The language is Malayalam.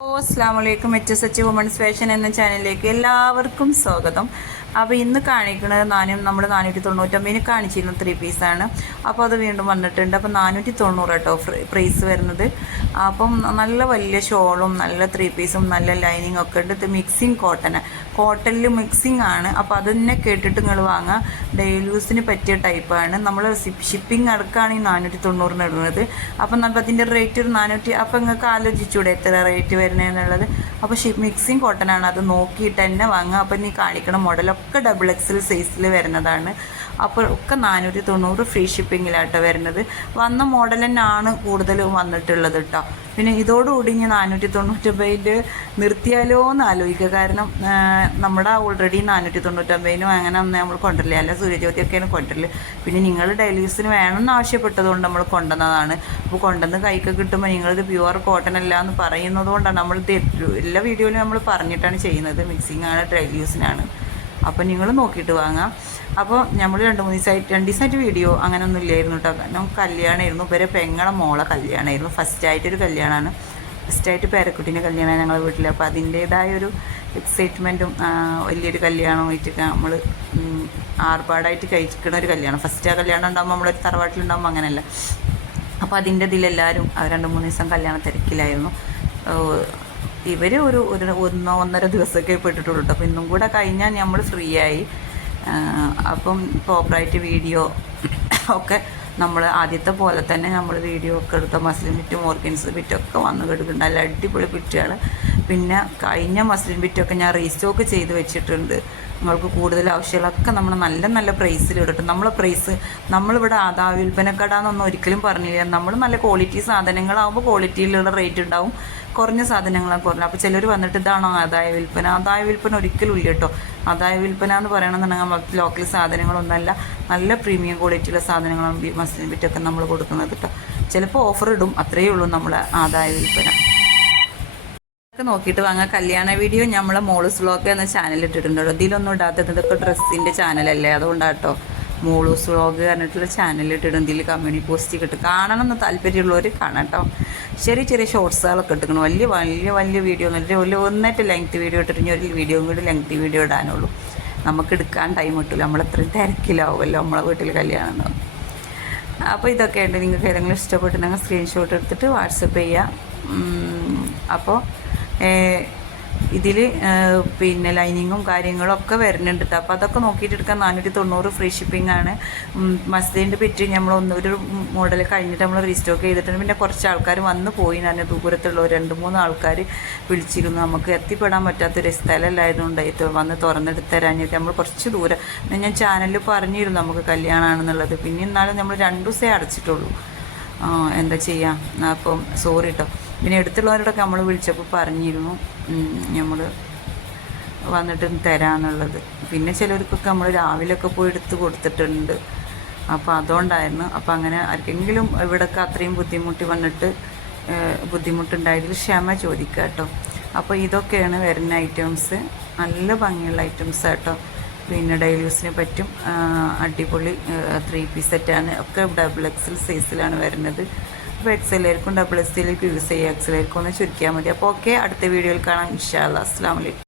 ഓ അസ്സാം വലൈക്കും H S H women's fashion എന്ന ചാനലിലേക്ക് എല്ലാവർക്കും സ്വാഗതം. അപ്പോൾ ഇന്ന് കാണിക്കുന്നത് നാനൂ നമ്മൾ നാനൂറ്റി തൊണ്ണൂറ്റൊമ്പതിന് കാണിച്ചിരുന്ന ത്രീ പീസാണ് അപ്പോൾ അത് വീണ്ടും വന്നിട്ടുണ്ട്. അപ്പോൾ നാനൂറ്റി തൊണ്ണൂറ് കേട്ടോ പ്രൈസ് വരുന്നത്. അപ്പം നല്ല വലിയ ഷോളും നല്ല ത്രീ പീസും നല്ല ലൈനിങ് ഒക്കെ ഉണ്ട്. മിക്സിങ് കോട്ടന് കോട്ടണിൽ മിക്സിങ് ആണ്. അപ്പോൾ അതെന്നെ തന്നെ കേട്ടിട്ട് നിങ്ങൾ വാങ്ങാം. ഡെയിലി യൂസിന് പറ്റിയ ടൈപ്പാണ് നമ്മൾ ഷിപ്പിംഗ് അടക്കമാണ് ഈ നാനൂറ്റി തൊണ്ണൂറിന് ഇടുന്നത്. അപ്പം നമുക്ക് അതിന്റെ റേറ്റ് ഒരു നാനൂറ്റി അപ്പോൾ നിങ്ങൾക്ക് ആലോചിച്ചൂടെ എത്ര റേറ്റ് വരുന്നതെന്നുള്ളത് അപ്പോൾ ഷിപ്പ് മിക്സിങ് കോട്ടൺ ആണ്. അത് നോക്കിയിട്ട് തന്നെ വാങ്ങുക അപ്പം നീ കാണിക്കണം മോഡലൊക്കെ ഡബിൾ എക്സൽ സൈസിൽ വരുന്നതാണ്. അപ്പോൾ ഒക്കെ നാനൂറ്റി തൊണ്ണൂറ് ഫ്രീ ഷിപ്പിങ്ങിലാട്ടോ വരുന്നത്. വന്ന മോഡൽ തന്നെയാണ് കൂടുതലും വന്നിട്ടുള്ളത് കേട്ടോ പിന്നെ ഇതോടുകൂടി ഇനി നാനൂറ്റി തൊണ്ണൂറ്റൊമ്പതിന്റെ നിർത്തിയാലോ എന്ന് ആലോചിക്കുക. കാരണം നമ്മുടെ ഓൾറെഡി നാനൂറ്റി തൊണ്ണൂറ്റൊമ്പതിനും അങ്ങനെ ഒന്നും നമ്മൾ കൊണ്ടുവരില്ല. അല്ല ആണ് കൊണ്ടുവരൽ. പിന്നെ നിങ്ങൾ ഡെയിലി യൂസിന് വേണമെന്ന് ആവശ്യപ്പെട്ടതുകൊണ്ട് നമ്മൾ കൊണ്ടുവന്നതാണ്. അപ്പോൾ കൊണ്ടുവന്ന് കൈക്ക് കിട്ടുമ്പോൾ നിങ്ങളിത് പ്യുവർ കോട്ടൺ അല്ല എന്ന് പറയുന്നത് കൊണ്ടാണ് നമ്മൾ എല്ലാ വീഡിയോയിലും നമ്മൾ പറഞ്ഞിട്ടാണ് ചെയ്യുന്നത്. മിക്സിംഗ് ആണ് ഡെയിലി യൂസിനാണ് അപ്പോൾ നിങ്ങൾ നോക്കിയിട്ട് വാങ്ങാം. അപ്പോൾ നമ്മൾ രണ്ട് മൂന്ന് ദിവസമായിട്ട് രണ്ട് ദിവസമായിട്ട് വീഡിയോ അങ്ങനെ ഒന്നും ഇല്ലായിരുന്നു കേട്ടോ കാരണം കല്യാണമായിരുന്നു ഇവരെ പെങ്ങളെ മോളെ കല്യാണമായിരുന്നു ഫസ്റ്റായിട്ടൊരു കല്യാണമാണ് ഫസ്റ്റായിട്ട് പേരക്കുട്ടീന്റെ കല്യാണമാണ് ഞങ്ങളുടെ വീട്ടിൽ അപ്പോൾ അതിന്റേതായ ഒരു എക്സൈറ്റ്മെന്റും വലിയൊരു കല്യാണമായിട്ട് നമ്മൾ ആർഭാടായിട്ട് കഴിക്കുന്ന ഒരു കല്യാണം. ഫസ്റ്റ് ആ കല്യാണം ഉണ്ടാകുമ്പോൾ നമ്മളൊരു തറവാട്ടിലുണ്ടാകുമ്പോൾ അങ്ങനെയല്ല അപ്പോൾ അതിന്റെ ഇതിലെല്ലാവരും രണ്ട് മൂന്ന് ദിവസം കല്യാണ തിരക്കിലായിരുന്നു. ഇവർ ഒരു ഒരു ഒന്നോ ഒന്നര ദിവസമൊക്കെ പെട്ടിട്ടുള്ളൂ അപ്പോൾ ഇന്നും കൂടെ കഴിഞ്ഞാൽ നമ്മൾ ഫ്രീ ആയി അപ്പം പ്രോപ്പറായിട്ട് വീഡിയോ ഒക്കെ നമ്മൾ ആദ്യത്തെ പോലെ തന്നെ നമ്മൾ വീഡിയോ ഒക്കെ എടുത്ത മസ്ലിൻ ബിറ്റും ഓർഗൻസ് ബിറ്റൊക്കെ വന്ന് കിടക്കുന്നുണ്ട്. നല്ല അടിപൊളി ബിറ്റുകൾ പിന്നെ കഴിഞ്ഞ മസ്ലിൻ ബിറ്റൊക്കെ ഞാൻ റീസ്റ്റോക്ക് ചെയ്ത് വെച്ചിട്ടുണ്ട്. നിങ്ങൾക്ക് കൂടുതൽ ആവശ്യങ്ങളൊക്കെ നമ്മൾ നല്ല നല്ല പ്രൈസിൽ ഇടട്ടും. നമ്മളെ പ്രൈസ് നമ്മളിവിടെ ആദായ വിൽപ്പനക്കടാന്നൊന്നും ഒരിക്കലും പറഞ്ഞില്ല. നമ്മൾ നല്ല ക്വാളിറ്റി സാധനങ്ങളാകുമ്പോൾ ക്വാളിറ്റിയിലുള്ള റേറ്റ് ഉണ്ടാവും കുറഞ്ഞ സാധനങ്ങളാണ് കുറഞ്ഞു അപ്പോൾ ചിലർ വന്നിട്ട് ഇതാണോ ആദായ വിൽപ്പന. ആദായ വിൽപ്പന ഒരിക്കലും ഇല്ല കേട്ടോ ആദായ വിൽപ്പന എന്ന് പറയണമെന്നുണ്ടെങ്കിൽ നമുക്ക് ലോക്കൽ സാധനങ്ങളൊന്നുമല്ല നല്ല പ്രീമിയം ക്വാളിറ്റിയുള്ള സാധനങ്ങളാണ് മസ്ലിം ബിറ്റൊക്കെ നമ്മൾ കൊടുക്കുന്നത് കേട്ടോ ചിലപ്പോൾ ഓഫർ ഇടും. അത്രയേ ഉള്ളൂ നമ്മൾ ആദായ വിൽപ്പന. നോക്കിയിട്ട് വാങ്ങാം. കല്യാണ വീഡിയോ നമ്മളെ മോളൂസ് വ്ളോഗ് എന്ന ചാനൽ ഇട്ടിട്ടുണ്ട് കേട്ടോ ഇതിലൊന്നും ഇടാത്തത് ഇതൊക്കെ ഡ്രസ്സിന്റെ ചാനലല്ലേ അതുകൊണ്ടാട്ടോ മോളൂസ് വ്ളോഗ് പറഞ്ഞിട്ടുള്ള ചാനൽ ഇട്ടിട്ടുണ്ട് ഇതിൽ കമ്മ്യൂണി പോസ്റ്റ് കിട്ടും കാണണം എന്ന് താല്പര്യമുള്ളവർ കാണാം കേട്ടോ ചെറിയ ചെറിയ ഷോർട്സുകളൊക്കെ എടുക്കണം വലിയ വലിയ വലിയ വീഡിയോ ഒന്നും വലിയ ഒന്നായിട്ട് ലെങ്ത് വീഡിയോ ഇട്ടിട്ട് ഒരു വീഡിയോ കൂടി ലെങ്ത് വീഡിയോ ഇടാനുള്ളൂ. നമുക്ക് എടുക്കാൻ ടൈം കിട്ടില്ല നമ്മളത്രയും തിരക്കിലാവുമല്ലോ നമ്മളെ വീട്ടിൽ കല്യാണം അപ്പോൾ ഇതൊക്കെയുണ്ട് നിങ്ങൾക്ക് ഏതെങ്കിലും ഇഷ്ടപ്പെട്ടിട്ടുണ്ടെങ്കിൽ സ്ക്രീൻഷോട്ട് എടുത്തിട്ട് വാട്സപ്പ് ചെയ്യാം. അപ്പോൾ ഇതിൽ പിന്നെ ലൈനിങ്ങും കാര്യങ്ങളും ഒക്കെ വരുന്നുണ്ട്. അപ്പോൾ അതൊക്കെ നോക്കിയിട്ട് എടുക്കാൻ നാനൂറ്റി തൊണ്ണൂറ് ഫ്രീ ഷിപ്പിംഗ് ആണ്. മസ്തിന്റെ പെറ്റ് നമ്മൾ ഒന്ന് ഒരു മോഡൽ കഴിഞ്ഞിട്ട് നമ്മൾ റീസ്റ്റോക്ക് ചെയ്തിട്ടുണ്ട്. പിന്നെ കുറച്ച് ആൾക്കാർ വന്ന് പോയി. ഞാൻ ദൂരത്തുള്ള രണ്ട് മൂന്ന് ആൾക്കാർ വിളിച്ചിരുന്നു. നമുക്ക് എത്തിപ്പെടാൻ പറ്റാത്തൊരു സ്ഥലമല്ലായതുകൊണ്ട് ഇത് വന്ന് തുറന്നെടുത്ത് തരാഞ്ഞിട്ട് നമ്മൾ കുറച്ച് ദൂരം. ഞാൻ ചാനലിൽ പറഞ്ഞിരുന്നു നമുക്ക് കല്യാണമാണെന്നുള്ളത് പിന്നെ എന്നാലും നമ്മൾ രണ്ടു ദിവസമേ അടച്ചിട്ടുള്ളൂ എന്താ ചെയ്യാം? അപ്പം സോറി കേട്ടോ പിന്നെ എടുത്തുള്ളവരോടൊക്കെ നമ്മൾ വിളിച്ചപ്പോൾ പറഞ്ഞിരുന്നു. നമ്മൾ വന്നിട്ട് തരാന്നുള്ളത്. പിന്നെ ചിലർക്കൊക്കെ നമ്മൾ രാവിലെയൊക്കെ പോയി എടുത്ത് കൊടുത്തിട്ടുണ്ട്. അപ്പോൾ അതുകൊണ്ടായിരുന്നു. അപ്പോൾ അങ്ങനെ ആർക്കെങ്കിലും ഇവിടെയൊക്കെ അത്രയും ബുദ്ധിമുട്ടി വന്നിട്ട് ബുദ്ധിമുട്ടുണ്ടായതിൽ ക്ഷമ ചോദിക്കുക കേട്ടോ അപ്പോൾ ഇതൊക്കെയാണ് വരുന്ന ഐറ്റംസ്. നല്ല ഭംഗിയുള്ള ഐറ്റംസ് കേട്ടോ പിന്നെ ഡെയിലി പറ്റും. അടിപൊളി ത്രീ പീസ് സെറ്റാണ്. ഒക്കെ ഡബിൾ എക്സൽ സൈസിലാണ് വരുന്നത്. അപ്പോൾ എക്സലായിരിക്കും ഡബിൾ എക്സലേക്ക് യൂസ് ചെയ്യുക എക്സലായിരിക്കും ഒന്ന് ചുരുക്കിയാൽ മതി. അപ്പോൾ ഓക്കെ അടുത്ത വീഡിയോയിൽ കാണാം. ഇൻഷാല്ല അസ്സാം വലൈക്കും